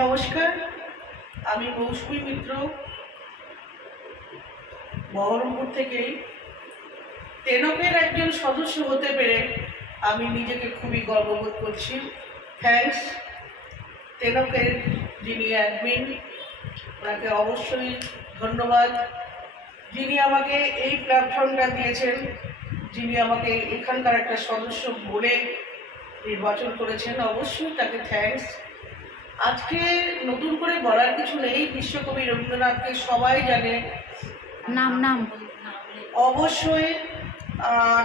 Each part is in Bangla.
নমস্কার, আমি মৌসুমী মিত্র বহরমপুর থেকে। তেনকের একজন সদস্য হতে পেরে আমি নিজেকে খুবই গর্ববোধ করছি। থ্যাঙ্কস তেনকের যিনি অ্যাডমিন, ওনাকে অবশ্যই ধন্যবাদ। যিনি আমাকে এই প্ল্যাটফর্মটা দিয়েছেন, যিনি আমাকে এখানকার একটা সদস্য বলে নির্বাচন করেছেন, অবশ্যই তাকে থ্যাঙ্কস। আজকে নতুন করে বলার কিছু নেই, বিশ্বকবি রবীন্দ্রনাথকে সবাই জানে। নাম অবশ্যই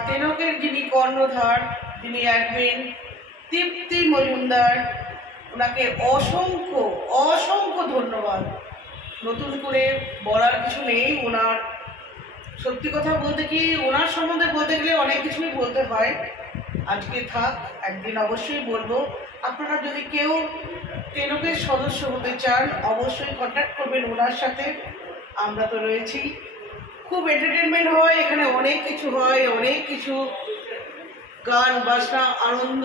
তেনকের যিনি কর্ণধার, যিনি অ্যাডমিন, তৃপ্তি মজুমদার, ওনাকে অসংখ্য অসংখ্য ধন্যবাদ। নতুন করে বলার কিছু নেই। ওনার সত্যি কথা বলতে কি, ওনার সম্বন্ধে বলতে গেলে অনেক কিছুই বলতে হয়। আজকে থাক, একদিন অবশ্যই বলবো। আপনারা যদি কেউ তেনকের সদস্য হতে চান, অবশ্যই কন্ট্যাক্ট করবেন ওনার সাথে। আমরা তো রয়েছি। খুব এন্টারটেনমেন্ট হয় এখানে, অনেক কিছু হয়, অনেক কিছু গান বাজনা আনন্দ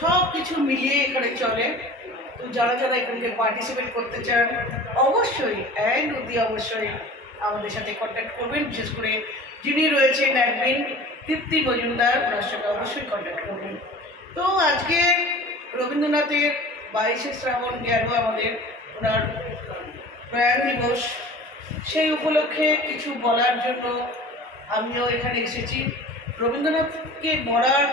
সব কিছু মিলিয়ে এখানে চলে। তো যারা যারা এখানকে পার্টিসিপেট করতে চান, অবশ্যই অবশ্যই আমাদের সাথে কন্ট্যাক্ট করবেন। বিশেষ করে যিনি রয়েছেন অ্যাডমিন তৃপ্তি মজুমদার, ওনার সাথে অবশ্যই কন্ট্যাক্ট করবেন। তো আজকে রবীন্দ্রনাথের 22শে শ্রাবণ গেল আমাদের, ওনার প্রয়াণ দিবস। সেই উপলক্ষে কিছু বলার জন্য আমিও এখানে এসেছি। রবীন্দ্রনাথকে বলার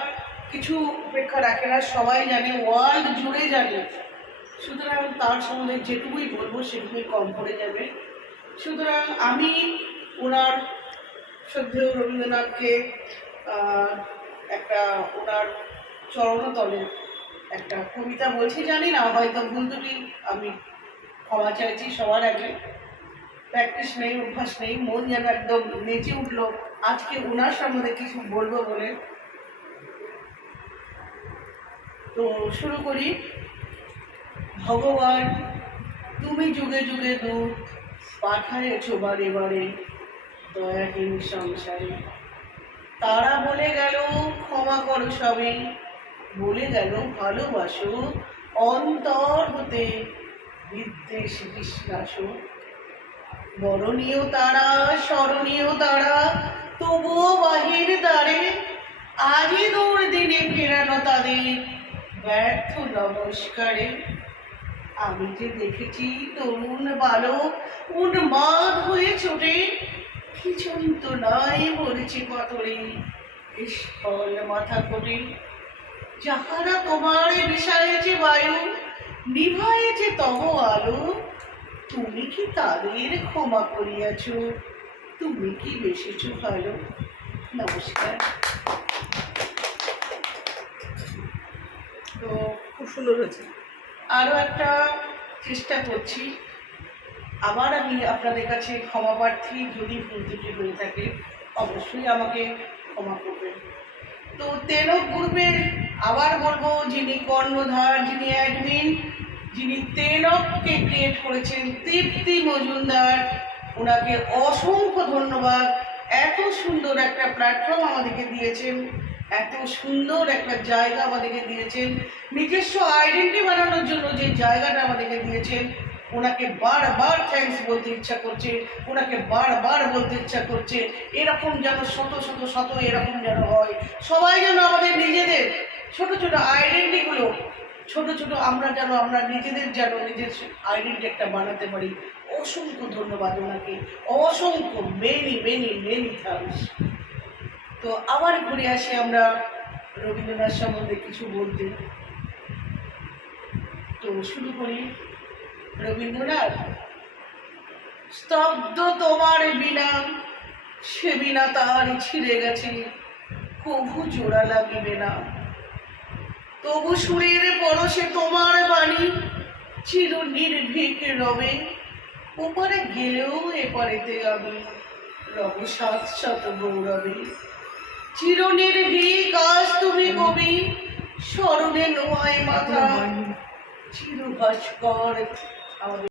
কিছু উপেক্ষা রাখে না, সবাই জানে, ওয়ার্ল্ড জুড়ে জানে। সুতরাং তার সম্বন্ধে যেটুকুই বলবো সেটুকুই কম পড়ে যাবে। সুতরাং আমি ওনার শ্রদ্ধেয় রবীন্দ্রনাথকে একটা ওনার চরণতলে একটা কবিতা বলছি, জানি না হয়তো ভুল ত্রুটি, আমি ক্ষমা চাইছি সবার আগে। প্র্যাকটিস নেই, অভ্যাস নেই, মন যেন একদম নেচে উঠলো আজকে ওনার সম্বন্ধে কিছু বলবো বলে। তো শুরু করি। ভগবান তুমি যুগে যুগে দূত পাঠায়েছ বারে বারে দয়াহীন সংসারে। তারা বলে গেল ক্ষমা করো সবে, বলে গেল ভালোবাসো অন্তর হতে বিদ্বেষ বিশ্বাস। বরণীয় তারা স্মরণীয় তারা তবুও বাহির দ্বারে, আজই দৌড় দিনে ফেরানো তাদের ব্যর্থ নমস্কারে। আমি যে দেখেছি তরুণ বালক উন্মাদ হয়ে ছোটে, খিচন তো নাই বলেছি পাথরে স্ফল মাথা করে। যাহারা তোমার বিষায়েছে বায়ু, নিভায়েছে তব আলো, তুমি কি তাদের ক্ষমা করিয়াছ, তুমি কি বেসেছ ভালো। নমস্কার। তো খুব সুন্দর হয়েছে। আরও একটা চেষ্টা করছি। আবার আমি আপনাদের কাছে ক্ষমা প্রার্থী, যদি ভুল ত্রুটি হয়ে থাকে অবশ্যই আমাকে ক্ষমা করবেন। তো তেনক গ্রুপের আবার বলবো, যিনি কর্ণধার, যিনি অ্যাডমিন, যিনি তেনককে ক্রিয়েট করেছেন, তৃপ্তি মজুমদার, ওনাকে অসংখ্য ধন্যবাদ। এত সুন্দর একটা প্ল্যাটফর্ম আমাদেরকে দিয়েছেন, এত সুন্দর একটা জায়গা আমাদেরকে দিয়েছেন, নিজস্ব আইডেন্টি বানানোর জন্য যে জায়গাটা আমাদেরকে দিয়েছেন, ওনাকে বারবার থ্যাঙ্কস বলতে ইচ্ছা করছে, ওনাকে বারবার বলতে ইচ্ছা করছে। এরকম যেন শত শত শত এরকম যেন হয়, সবাই যেন আমাদের নিজেদের ছোট ছোট আইডেন্টিটিগুলো, ছোট ছোট আমরা যেন আমরা নিজেদের যেন নিজের আইডেন্টি একটা বানাতে পারি। অসংখ্য ধন্যবাদ ওনাকে, অসংখ্য মেনি মেনি মেনি থ্যাঙ্কস। তো আবার ঘুরে আসি আমরা রবীন্দ্রনাথ সম্বন্ধে কিছু বলতে। তো শুরু করি। রবীন্দ্রনাথ, স্তব্ধ তোমার বিনা, সে বিনা তার ছিঁড়ে গেছে, কভু জোড়া লাগিবে না। তবু সুরের পরশে তোমার বাণী চির নির্ভীক রবে, ওপারে গেলেও এপারেতে আমি রব সাত শত গৌরবে। চির নির্ভীক আজ তুমি কবি, স্মরণে নোয়ায় মাথা, চির ভাস্কর আমাদের।